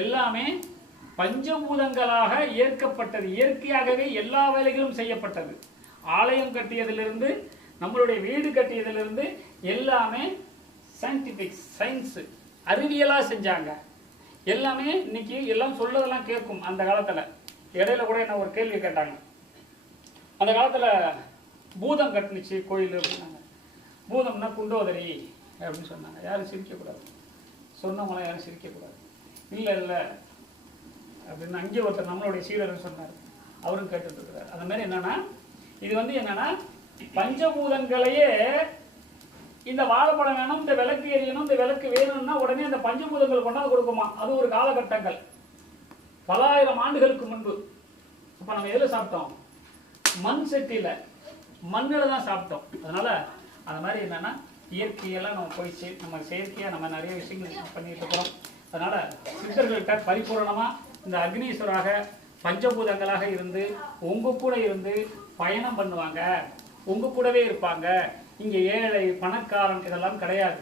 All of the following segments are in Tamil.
எல்லாமே பஞ்சபூதங்களாக ஏற்கப்பட்டது. இயற்கையாகவே எல்லா வேலைகளும் செய்யப்பட்டது. ஆலயம் கட்டியதிலிருந்து, நம்மளுடைய வீடு கட்டியதிலிருந்து எல்லாமே சயின்டிஃபிக், சயின்ஸு, அறிவியலாக செஞ்சாங்க. எல்லாமே இன்னைக்கு எல்லாம் சொல்லதெல்லாம் கேட்கும். அந்த காலத்தில் இடையில கூட என்ன ஒரு கேள்வி கேட்டாங்க. அந்த காலத்தில் பூதம் கட்டுனுச்சு கோயில் அப்படின்னாங்க. பூதம்னா குண்டோதரி அப்படின்னு சொன்னாங்க. யாரும் சிரிக்கக்கூடாது, சொன்னவங்களாம் யாரும் சிரிக்கக்கூடாது. இல்லை இல்லை அப்படின்னு அங்கே ஒருத்தர் நம்மளுடைய சீடர்னு சொன்னார். அவரும் கேட்டுட்டு இருக்கிறார். அந்த மாதிரி என்னன்னா, இது என்னன்னா பஞ்சபூதங்களையே இந்த வாழைப்பழம் வேணும், இந்த விளக்கு எரியணும், இந்த விளக்கு வேணும்னா உடனே அந்த பஞ்சபூதங்கள் கொண்டாந்து கொடுக்குமா. அது ஒரு காலகட்டங்கள், பல ஆயிரம் ஆண்டுகளுக்கு முன்பு. அப்போ நம்ம எதில் சாப்பிட்டோம்? மண் சட்டியில், மண்ணில் தான் சாப்பிட்டோம். அதனால அந்த மாதிரி என்னன்னா இயற்கையெல்லாம் நம்ம போயிடுச்சு. நம்ம செயற்கையாக நம்ம நிறைய விஷயங்கள் பண்ணிட்டு இருக்கிறோம். அதனால சித்தர்கள்ட்ட பரிபூரணமாக இந்த அக்னீஸ்வராக பஞ்சபூதங்களாக இருந்து உங்க கூட இருந்து பயணம் பண்ணுவாங்க, உங்க கூடவே இருப்பாங்க. இங்கே ஏழை பணக்காரன் இதெல்லாம் கிடையாது.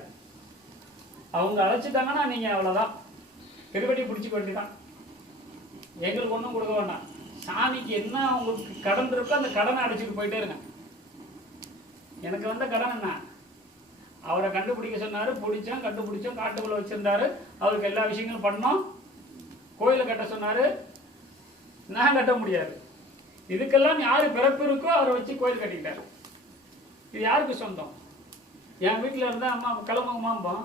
அவங்க அழைச்சிட்டாங்கன்னா நீங்க அவ்வளோதான், திருவடி பிடிச்சிக்க வேண்டிதான். எங்களுக்கு ஒன்றும் கொடுக்க வேண்டாம். சாமிக்கு என்ன உங்களுக்கு கடன் இருக்கோ அந்த கடனை அடைச்சிட்டு போயிட்டே இருங்க. எனக்கு வந்த கடன் என்ன? அவரை கண்டுபிடிக்க சொன்னாரு, பிடிச்சோம், கண்டுபிடிச்சோம், காட்டுக்குள்ள வச்சிருந்தாரு. அவருக்கு எல்லா விஷயங்களும் பண்ணோம். கோயிலை கட்ட சொன்னாரு, நான் கட்ட முடியாது. இதுக்கெல்லாம் யாரு பிறப்பு இருக்கோ அவரை வச்சு கோயில் கட்டிக்கிட்டாரு. இது யாருக்கு சொந்தம்? என் வீட்டில் இருந்தால் அம்மா கிளம்புங்கம்மாம்போம்.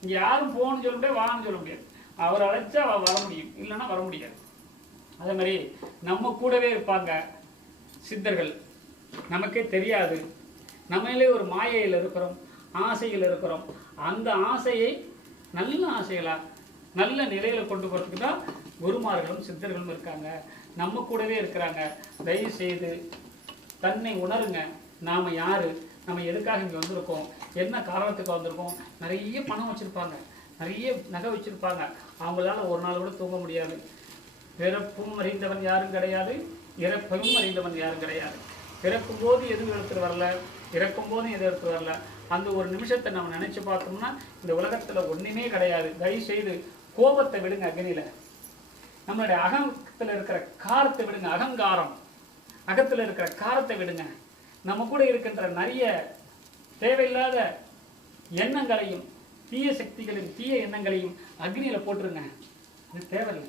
இங்கே யாரும் போகணும்னு சொல்ல முடியாது, வான்னு சொல்ல முடியாது. அவர் அழைச்சா வர முடியும், இல்லைன்னா வர முடியாது. அதே மாதிரி நம்ம கூடவே இருப்பாங்க சித்தர்கள். நமக்கே தெரியாது. நம்மளே ஒரு மாயையில் இருக்கிறோம், ஆசையில் இருக்கிறோம். அந்த ஆசையை நல்ல ஆசைகளா நல்ல நிலையில கொண்டு போகிறதுக்கு தான் குருமார்களும் சித்தர்களும் இருக்காங்க, நம்ம கூடவே இருக்கிறாங்க. தயவு செய்து தன்னை உணருங்க. நாம் யார், நம்ம எதுக்காக இங்கே வந்திருக்கோம், என்ன காரணத்துக்கு வந்திருக்கோம். நிறைய பணம் வச்சுருப்பாங்க, நிறைய நகை வச்சுருப்பாங்க. அவங்களால ஒரு நாள் கூட தூங்க முடியாது. பிறப்பும் அறிந்தவன் யாரும் கிடையாது, இறப்பையும் அறிந்தவன் யாரும் கிடையாது. பிறக்கும் போது எதுவும் எடுத்துகிட்டு வரல, இறக்கும் போதும் எதுவும் எடுத்துகிட்டு வரல. அந்த ஒரு நிமிஷத்தை நம்ம நினச்சி பார்த்தோம்னா இந்த உலகத்தில் ஒன்றுமே கிடையாது. தயவு செய்து கோபத்தை விடுங்க. அக்னியில் நம்மளுடைய அகத்தில் இருக்கிற காரத்தை விடுங்க. அகங்காரம், அகத்தில் இருக்கிற காரத்தை விடுங்க. நம்ம கூட இருக்கின்ற நிறைய தேவையில்லாத எண்ணங்களையும் தீய சக்திகளின் தீய எண்ணங்களையும் அக்னியில் போட்டுருங்க. அது தேவையில்லை.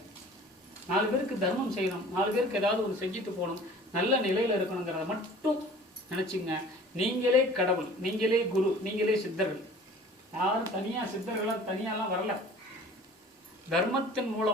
4 பேருக்கு தர்மம் செய்யணும், 4 பேருக்கு ஏதாவது ஒரு செஞ்சுட்டு போகணும், நல்ல நிலையில் இருக்கணுங்கிறத மட்டும் நினச்சிங்க. நீங்களே கடவுள், நீங்களே குரு, நீங்களே சித்தர்கள். யாரும் தனியாக சித்தர்களாக தனியாலாம் வரல. தர்மத்தின் மூலம்